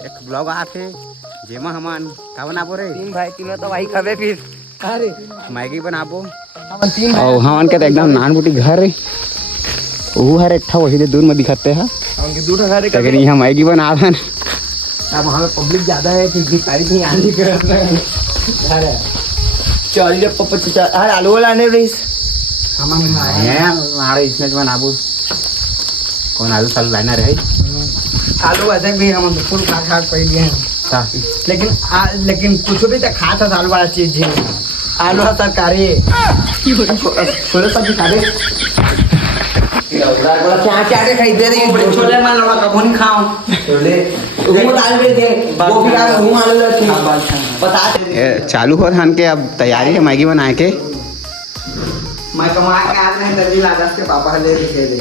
एक ब्लॉग आथे जेमा हमन का बनाबो रे तीन भाई तीनों तो भाई खबे फिर अरे मैगी बनाबो हमन तीन भाई और हमन के एकदम नान मोटी घर रे वो हर एक ठा वही दे दूर में दिखते है हमन के दूर घर लेकिन यहाँ मैगी बनावन अब हमें पब्लिक ज्यादा है कि भिखारी नहीं आने के अरे चल जब पप्पा चाचा अरे आलू वाला आने रेस हमन ये मारे इसमें बनाबो कौन आलू सालू लाना रहे आलू अदरक भी हम फुल खा खा पड़ लिए हैं लेकिन कुछ भी तो खा था आलू वाला चीज है आलू का तरकारी थोड़ा सा दिखा दे क्या क्या खाई दे रही है छोले मान लो कबो नहीं खाओ छोले वो डाल भी थे वो भी यार वो आलू रहती बता चालू हो धान के अब तैयारी है मैगी बनाए के मैं कमा के आ रहे हैं जल्दी लागत के पापा ले के दे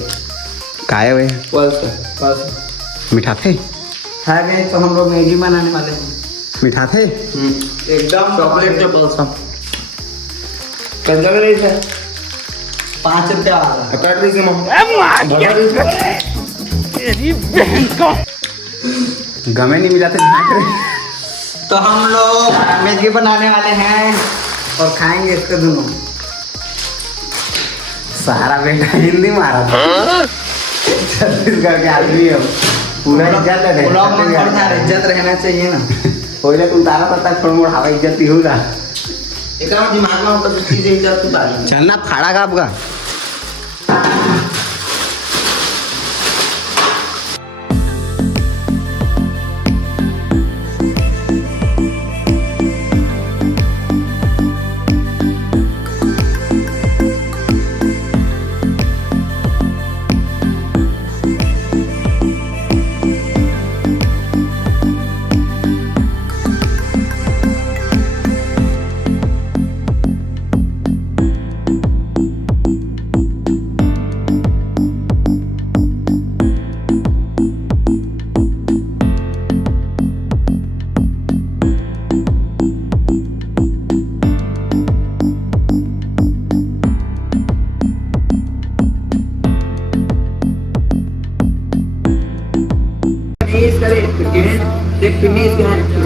काहे वे बस मीठा थे खा गए तो हम लोग मैगी बनाने वाले हैं मीठा थे एकदम चॉकलेट चपल सब कंजर नहीं थे 5 रुपया कट रही गमे नहीं मिला था तो हम लोग मैगी बनाने वाले हैं और खाएंगे इसको दोनों सारा बेटा हिंदी मारा था छत्तीसगढ़ के आदमी हो पूरा इज्जत है इज्जत रहना चाहिए ना पहले तुम तारा पता थोड़ा मोड़ हवा इज्जत ही होगा एकदम दिमाग में होता चीज इज्जत तू डाली चलना फाड़ा का आपका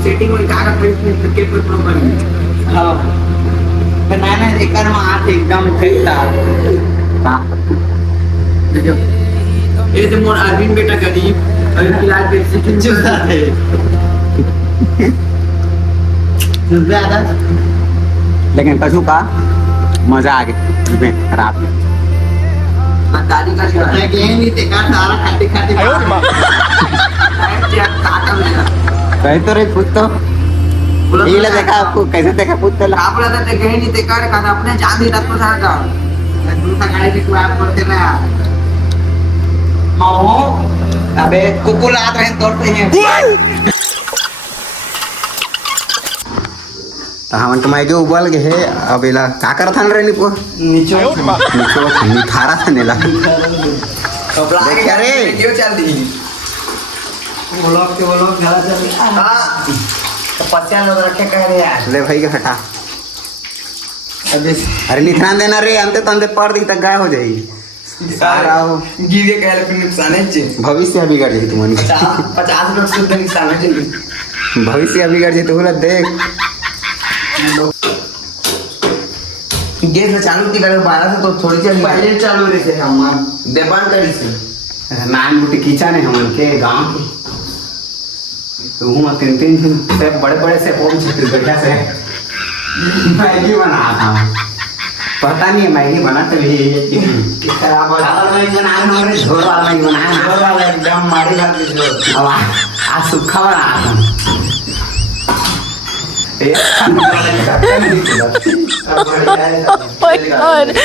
सेटिंग में कागज पे क्रिकेट पे प्रॉब्लम हां बनाना एकर में आठ एकदम ठीक था देखो ये तो मोर अरविंद बेटा गरीब और फिलहाल पे सेटिंग चल रहा है ज्यादा लेकिन कछु का मजा आ गया रात में ताली का है कि नहीं ते का सारा खाते खाते कहीं तो रे पूछ तो ये ले देखा आपको कैसे देखा पूछ तो आप बोला था कहीं नहीं ते कर खाना अपने जान ही रखो सारा का दूसरा गाड़ी के कोई आप करते ना माओ अबे कुकुल आते हैं तोड़ते हैं तो हम तो मैगी उबल गए है अब इला का करत हन रे निपो नीचे नीचे खारा था नेला कपड़ा देख रे क्यों चल दी ब्लॉग गला चल हां तो 50 लोग रखे कह रहे यार ले भाई के हटा अबे अरे लिखना देना रे अंते तंते पढ़ दी तक गाय हो जाएगी सारा हो गिरे कहले फिर नुकसान है जी भविष्य बिगड़ जाए तुमन 50 लोग शुद्ध नुकसान है जी भविष्य बिगड़ जाए तो बोला देख गैस में चालू की करे 12 से तो थोड़ी सी पहले चालू रहे थे हम देवान करी से नान बुटी किचन है हमन के गांव के तो हम तीन से बड़े बड़े से पहुंच छत्तीसगढ़ से मैगी बना था पता नहीं मैगी बना तो भी खराब हो जाता मैगी बना हमारे झोल वाला मैगी बनाया झोल वाला एकदम मारी भात की झोल अब आज सूखा बना था my god.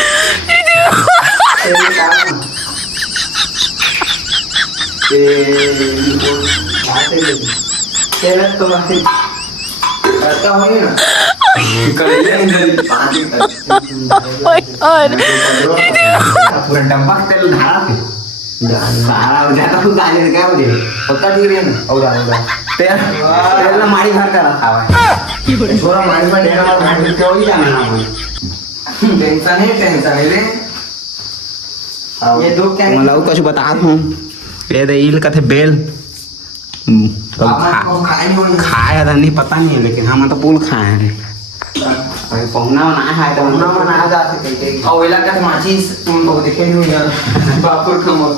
Oh my god. पूरा डब्बा तेल ढाला सारा हो जाता तो गाली क्या मुझे पता नहीं रे और तेल मारी भर कर रखा है थोड़ा मारी में ढेर मार भाई क्यों ही जाना ना टेंशन है रे ये दो क्या मतलब कुछ बता दूं ये दे इल का थे बेल खाया था नहीं पता नहीं है, लेकिन हम तो पुल खाए हैं। अरे पहुना बना है तो ना मना जा सकते और इलाका से माचिस तुम बहुत देखे नहीं हुई यार बापुर खमो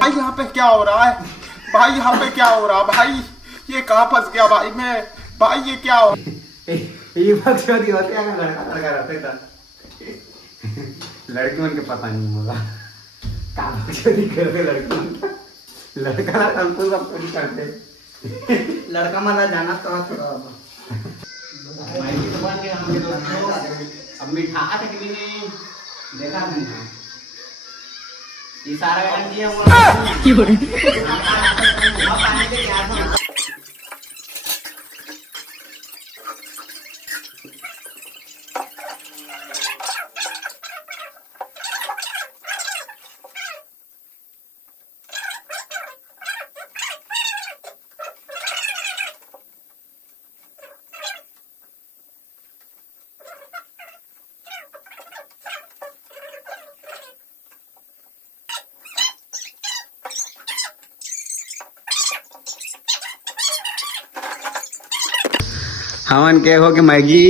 भाई यहाँ पे क्या हो रहा है? भाई यहाँ पे क्या हो रहा है भाई? ये कहाँ फंस गया भाई मैं? भाई ये क्या हो? ये बात होती होती है, लड़का लड़का रहते था लड़की मन के पता नहीं होगा काम चोरी करते लड़की लड़का लड़का तो सब चोरी करते लड़का मना जाना तो थोड़ा अब मिठा तक भी नहीं देखा नहीं इशारा कर दिया हमन के हो के मैगी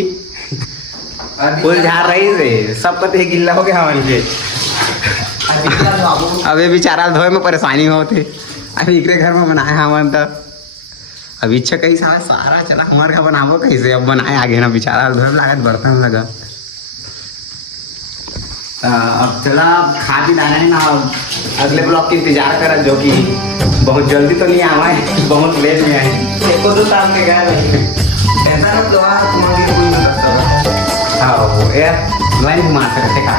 फूल झाड़ रही से सब पते गिल्ला हो गया हमन के अबे बेचारा धोए में परेशानी होते अभी इकरे घर में बनाए हमन तो अब इच्छा कहीं सारा चला हमारे घर बनाबो कैसे अब बनाए आगे ना बेचारा धोए में लागत बर्तन लगा अब चला खा भी लाना है ना। अब अगले ब्लॉग की इंतजार करा जो कि बहुत जल्दी तो नहीं आवा है, बहुत लेट में आए एक दो साल के गए ऐसा ना तो तुम्हारी कोई नहीं करता हाँ वो यार लाइन घुमा सकते का